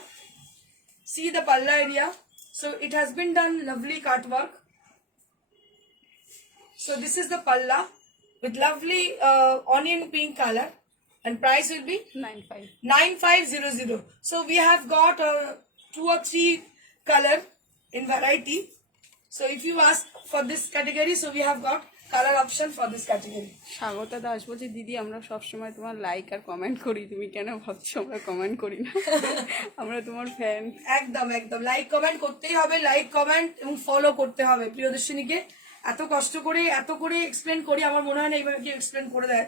See the palla area. So it has been done lovely cut work. So this is the palla with lovely onion pink color, and price will be 95. 9500. So we have got 2 or 3 color in variety. So if you ask for this category, so we have got color option for this category. Swagata Das বলছে দিদি আমরা সবসময় তোমার like আর comment করি, তুমি কেন ভাবছো আমরা কমেন্ট করি না? আমরা তোমার ফ্যান। একদম একদম লাইক কমেন্ট করতেই হবে, লাইক কমেন্ট এবং ফলো করতে হবে। প্রিয়দর্শিনীকে এত কষ্ট করে এত করে এক্সপ্লেন করি, আমার মনে হয় না এইভাবে কেউ এক্সপ্লেন করে দেয়।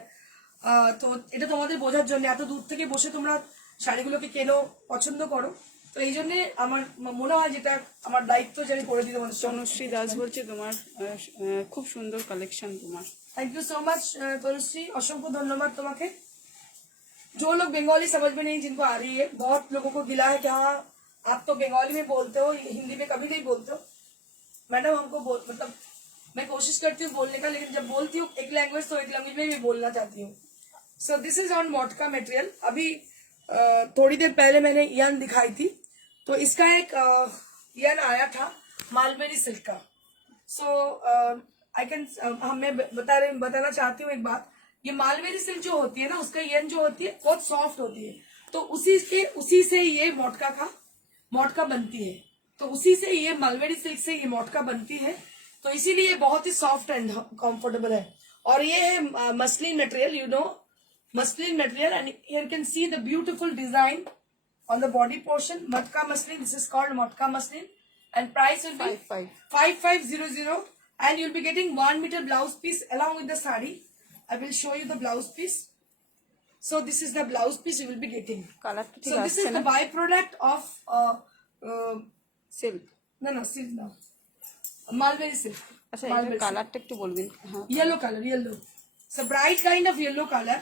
তো এটা তোমাদের বোঝার জন্য, এত দূর থেকে বসে তোমরা শাড়িগুলোকে কেনো, পছন্দ করো, তো এই জন্য আমার মনে হয় যেটা আমার দায়িত্ব যে আমি করে দিই তোমাদের। তনুশ্রী দাস বলছে তোমার খুব সুন্দর কালেকশন তোমার। Thank you so much Tanushree, असंख्य धन्यवाद तुम्हें। जो लोग बंगाली समझ में नहीं, जिनको आ रही है, बहुत लोगों को गिला है कि हाँ आप तो बंगाली में बोलते हो, हिंदी में कभी नहीं बोलते हो। मैडम हमको मतलब मैं कोशिश करती हूँ बोलने का, लेकिन जब बोलती हूँ एक लैंग्वेज तो एक लैंग्वेज में भी बोलना चाहती हूँ। So this is on matka material. अभी थोड़ी देर पहले मैंने यन दिखाई थी, तो इसका एक यन आया था मालबेरी सिल्क का। सो आई कैन मैं बताना चाहती हूँ एक बात, ये मालबेरी सिल्क जो होती है ना, उसका यन जो होती है बहुत सॉफ्ट होती है, तो उसी से ये मोटका बनती है। तो उसी से ये मालबेरी सिल्क से ये मोटका बनती है, तो इसीलिए ये बहुत ही सॉफ्ट एंड कंफर्टेबल है। और ये है muslin material, you know muslin material, and here can see the beautiful design on the body portion, matka muslin. This is called matka muslin, and price will be 5500, and you'll be getting 1 meter blouse piece along with the sari. I will show you the blouse piece. So this is the blouse piece you will be getting. So this is the byproduct of silk. no silk, no mulberry silk. আচ্ছা এর কালারটা একটু বলবেন? হ্যাঁ, yellow color, yellow. So bright kind of yellow color.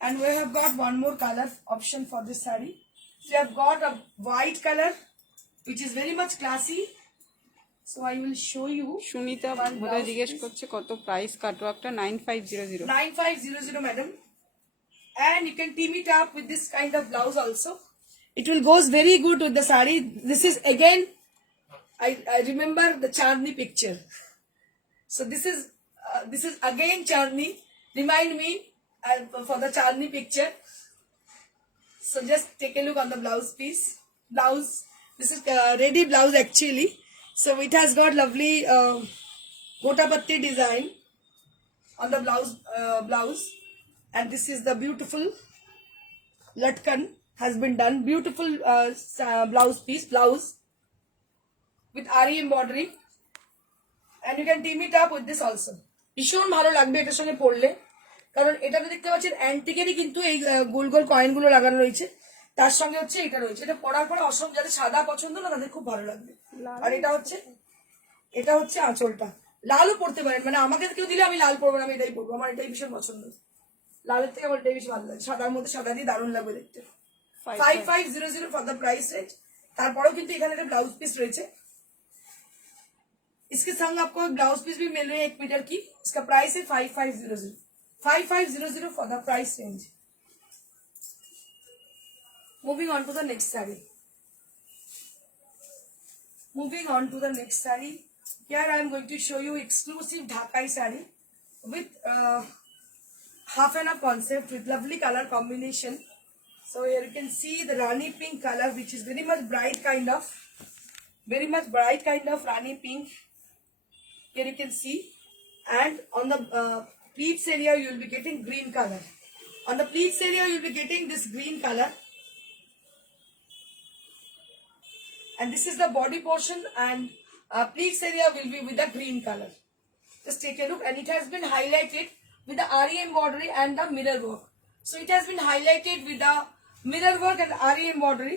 And we have got one more color option for this saree. So we have got a white color, which is very much classy. So I will show you. Sunita বোধহয় জিজ্ঞেস করছে কত price কাটওয়ার্কটা? 9500। 9500, madam. And you can team it up with this kind of blouse also. It will goes very good with the saree. This is again, I remember the Chandni picture. So this is again Chandni. Remind me for the Chandni picture. So just take a look on the blouse piece. This is ready blouse actually. So it has got lovely gotapatti design on the blouse, and this is the beautiful latkan has been done. Beautiful blouse with RE embroidery, and you can team it up with this also. ভীষণ ভালো লাগবে এটার সঙ্গে পরলে, কারণ এটাতে দেখতে পাচ্ছেন অ্যান্টিকেরই কিন্তু এই গোল গোল কয়েন গুলো লাগানো রয়েছে, তার সঙ্গে হচ্ছে এটা রয়েছে। এটা পরার পরে অসম যাদের সাদা পছন্দ না তাদের খুব ভালো লাগবে। আর এটা হচ্ছে আঁচলটা। লালও পরতে পারেন, মানে আমাকে কেউ দিলে আমি লাল পরবো না, আমি এটাই পরবো, আমার এটাই ভীষণ পছন্দ। লালের থেকে আমার এটাই বেশি ভালো লাগে, সাদার মধ্যে সাদা দিয়ে দারুণ লাগবে দেখতে। 5500 ফর দ্য প্রাইস রেঞ্জ। তারপরেও কিন্তু এখানে একটা ব্লাউজ পিস রয়েছে, इसके संग आपको ब्लाउज पीस भी मिल रही है 1 मीटर की। इसका प्राइस है 5500 for the price range. Moving on to the next sari. Here I am going to show you exclusive Dhakai saree with half and half concept with lovely color combination. So here you can see the Rani pink color, which is very much bright kind of Rani pink. Here you can see, and on the pleats area you will be getting green color. On the pleats area you will be getting this green color, and this is the body portion, and pleats area will be with the green color. Just take a look, and it has been highlighted with the RE embroidery and the mirror work. So it has been highlighted with the mirror work and RE embroidery.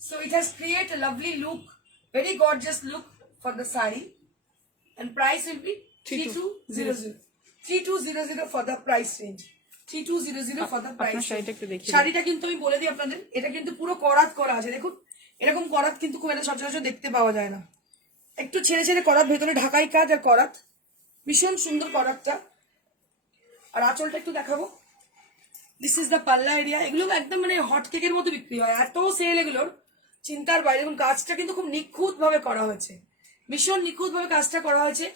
So it has created a lovely look, very gorgeous look for the sari. And price will be 3200. 3200 for the price range. 3200 for the price শাড়িটা একটু দেখিয়ে শাড়িটা কিন্তু আমি বলে দিই আপনাদের, এটা কিন্তু পুরো করাত করা আছে। দেখুন এরকম করাত কিন্তু খুব একটা সচরাচর দেখতে পাওয়া যায় না। একটু ছেড়ে ছেড়ে করাত, ভেতরে ঢাকাই কাজ আর করাত, ভীষণ সুন্দর করাতটা। আর আঁচলটা একটু দেখাবো। দিস ইজ দ্য পাল্লা এরিয়া। এগুলো একদম মানে হট কেকের মতো বিক্রি হয়, এত সেল এগুলোর চিন্তার বাইরে। এবং কাজটা কিন্তু খুব নিখুঁত ভাবে করা হয়েছে, ভীষণ নিখুঁত ভাবে কাজটা করা হয়েছে।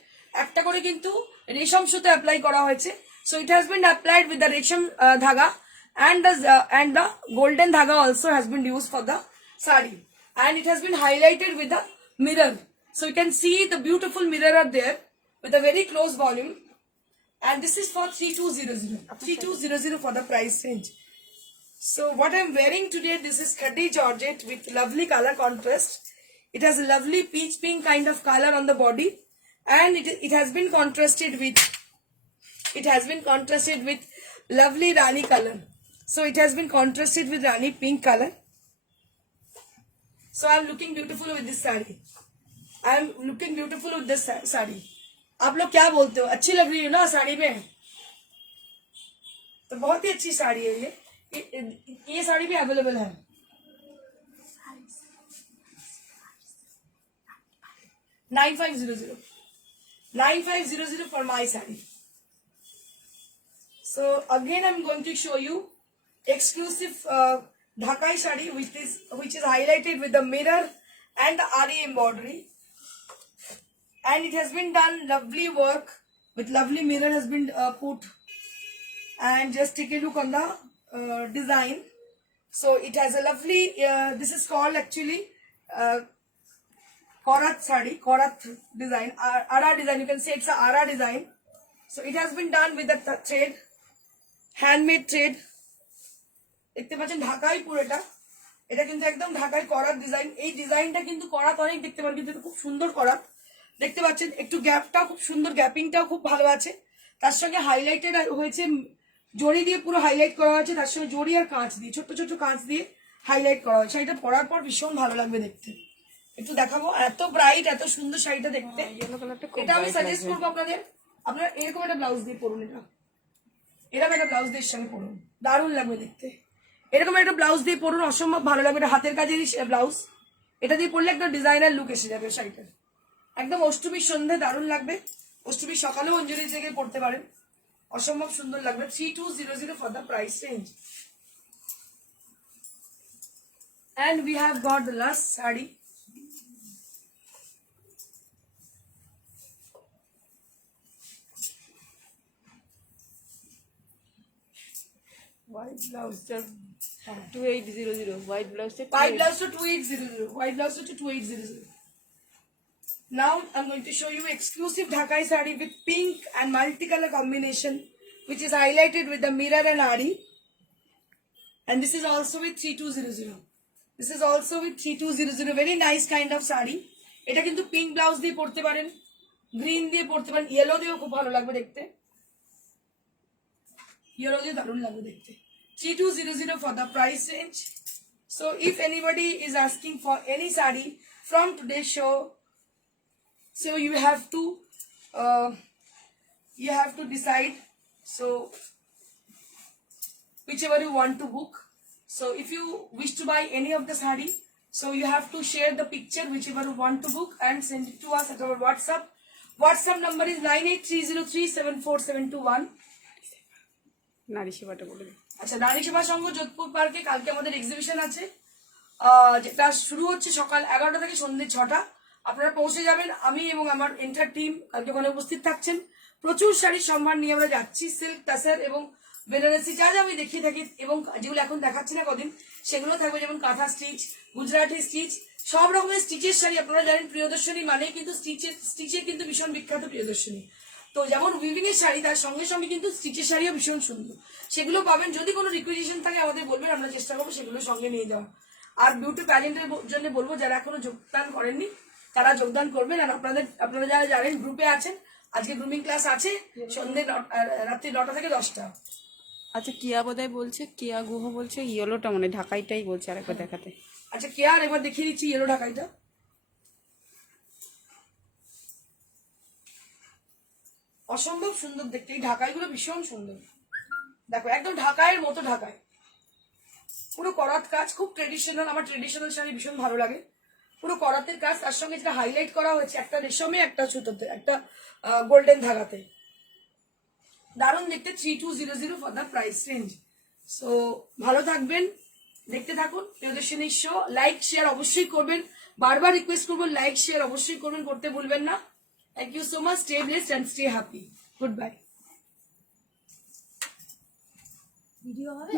একটা করে কিন্তু রেশম সুতো অ্যাপ্লাই করা হয়েছে। So it has been applied with the রেশম ধাগা and the golden dhaga also has been used for the sari, and it has been highlighted with the mirror. So you can see the beautiful mirror are there with a very close volume, and this is for 3200. 3200 for the price range. So what I'm wearing today, this is khadi georgette with lovely color contrast. It has a lovely peach pink kind of color on the body, and it has been contrasted with lovely rani color. So it has been contrasted with rani pink color. So I'm looking beautiful with this sari. I'm looking beautiful with this sari. आप लोग क्या बोलते हो, अच्छी लग रही है ना साड़ी में? तो बहुत ही अच्छी साड़ी है ये साड़ी भी अवेलेबल है। 9500 for my saree. So again I'm going to show you exclusive Dhakai saree which is highlighted with the mirror and the RE embroidery, and it has been done lovely work with lovely mirror has been put, and just take a look on the design. So it has a lovely this is called actually Korat saree, Korat design, Ara design. You can say it's a Ara design. So it has been done with the thread, handmade thread. দেখতে পাচ্ছেন ঢাকাই পুরোটা, এটা কিন্তু একদম ঢাকাই করাত design. এই ডিজাইনটা কিন্তু করাত অনেক দেখতে পারেন, কিন্তু খুব সুন্দর করাত দেখতে পাচ্ছেন। একটু গ্যাপটাও খুব সুন্দর, গ্যাপিংটাও খুব ভালো আছে। তার সঙ্গে হাইলাইটেড হয়েছে, জড়ি দিয়ে পুরো হাইলাইট করা হয়েছে, তার সঙ্গে জড়ি আর কাঁচ দিয়ে, ছোট্ট ছোট্ট কাঁচ দিয়ে হাইলাইট করা হয়েছে। এটা পরার পর ভীষণ ভালো লাগবে দেখতে। একটু দেখাবো, এত ব্রাইট এত সুন্দর শাড়িটা দেখতে। এটা আমি সাজেস্ট করবো আপনাদের, আপনারা এরকম একটা ব্লাউজ দিয়ে পরুন, এরকম একটা ব্লাউজ দিয়ে সঙ্গে পরুন, দারুণ লাগবে দেখতে। এরকম একটা ব্লাউজ দিয়ে পরুন, অসম্ভব ভালো লাগবে। এটা হাতের কাজেরই ব্লাউজ, এটা দিয়ে পরলে একটা ডিজাইনার লুক এসে যাবে শাড়িটার। একদম অষ্টমীর সন্ধ্যে দারুণ লাগবে, অষ্টমীর সকালেও অঞ্জলি থেকে পড়তে পারেন, অসম্ভব সুন্দর লাগবে। 3200 for the price range. And we have got the last saree. white blouse 2800, white blouse to 2800, white blouse to 2800. Now I'm going to show you exclusive Dhakai saree with pink and multicolor combination, which is highlighted with the mirror and RE, and this is also with 3200. This is also with 3200. Very nice kind of saree. এটা কিন্তু pink blouse দিয়ে পরতে পারেন, green দিয়ে পরতে পারেন, yellow দিয়েও খুব ভালো লাগবে দেখতে, ইয়েলো দিয়ে দারুণ লাগবে দেখতে। 3200 for the price range. So if anybody is asking for any saree from today's show, so you have to decide, so whichever you want to book. So if you wish to buy any of the saree, so you have to share the picture whichever you want to book and send it to us at our WhatsApp number is 9830374721. নারী সেবাটা বলে দিই। আচ্ছা, নারী সেবা সংঘ যোধপুর পার্কে কালকে আমাদের এক্সিবিশন আছে, যেটা শুরু হচ্ছে সকাল 11টা থেকে সন্ধ্যে 6টা। আপনারা পৌঁছে যাবেন, আমি এবং আমার এন্টার টিম কালকে ওখানে উপস্থিত থাকছেন। প্রচুর শাড়ির সম্মান নিয়ে আমরা যাচ্ছি, সিল্ক, তাসার এবং বেনারসি যা যা আমি দেখিয়ে থাকি, এবং যেগুলো এখন দেখাচ্ছি না কদিন, সেগুলো থাকবে, যেমন কাঁথা স্টিচ, গুজরাটি স্টিচ, সব রকমের স্টিচের শাড়ি। আপনারা জানেন প্রিয়দর্শনী মানে কিন্তু স্টিচের কিন্তু ভীষণ বিখ্যাত প্রিয়দর্শনী। তো যেমন উইভিং এর শাড়ি, তার সঙ্গে সঙ্গে কিন্তু স্টিচের শাড়িও ভীষণ সুন্দর, সেগুলো পাবেন। যদি কোনো রিকুইজিশন থাকে আমাদের বলবেন, আমরা চেষ্টা করবো সেগুলো সঙ্গে নিয়ে যাওয়া। আর বিউটি প্যালেন্টের জন্য বলবো যারা এখনো যোগদান করেননি তারা যোগদান করবেন। আর আপনারা যারা জানেন গ্রুপে আছেন, আজকে গ্রুমিং ক্লাস আছে সন্ধ্যে রাত্রি 9টা থেকে 10টা। আচ্ছা কিয়া বোধহয় বলছে, কিয়া গুহ বলছে ইয়েলোটা মানে ঢাকাইটাই বলছে আরেকবার দেখাতে। আচ্ছা কেয়ার এবার দেখিয়ে দিচ্ছি ইয়েলো ঢাকাইটা। অসম্ভব সুন্দর দেখতে, এই ঢাকাইগুলো ভীষণ সুন্দর। দেখো একদম ঢাকাইয়ের মতো ঢাকাই, পুরো করাত কাজ, খুব ট্রেডিশনাল। আমার ট্রেডিশনাল শাড়ি ভীষণ ভালো লাগে। পুরো করাতের কাজ, তার সঙ্গে যেটা হাইলাইট করা হয়েছে একটা রেশমে, একটা সুতোতে, একটা গোল্ডেন ধাগাতে। দারুণ দেখতে। 3200 for the price range. So ভালো থাকবেন, দেখতে থাকুন প্রিয়দর্শিনী শো। লাইক শেয়ার অবশ্যই করবেন, বারবার রিকোয়েস্ট করবেন লাইক শেয়ার অবশ্যই করবেন, করতে ভুলবেন না। Thank you so much. Stay blessed and stay happy. Good bye. Video হবে।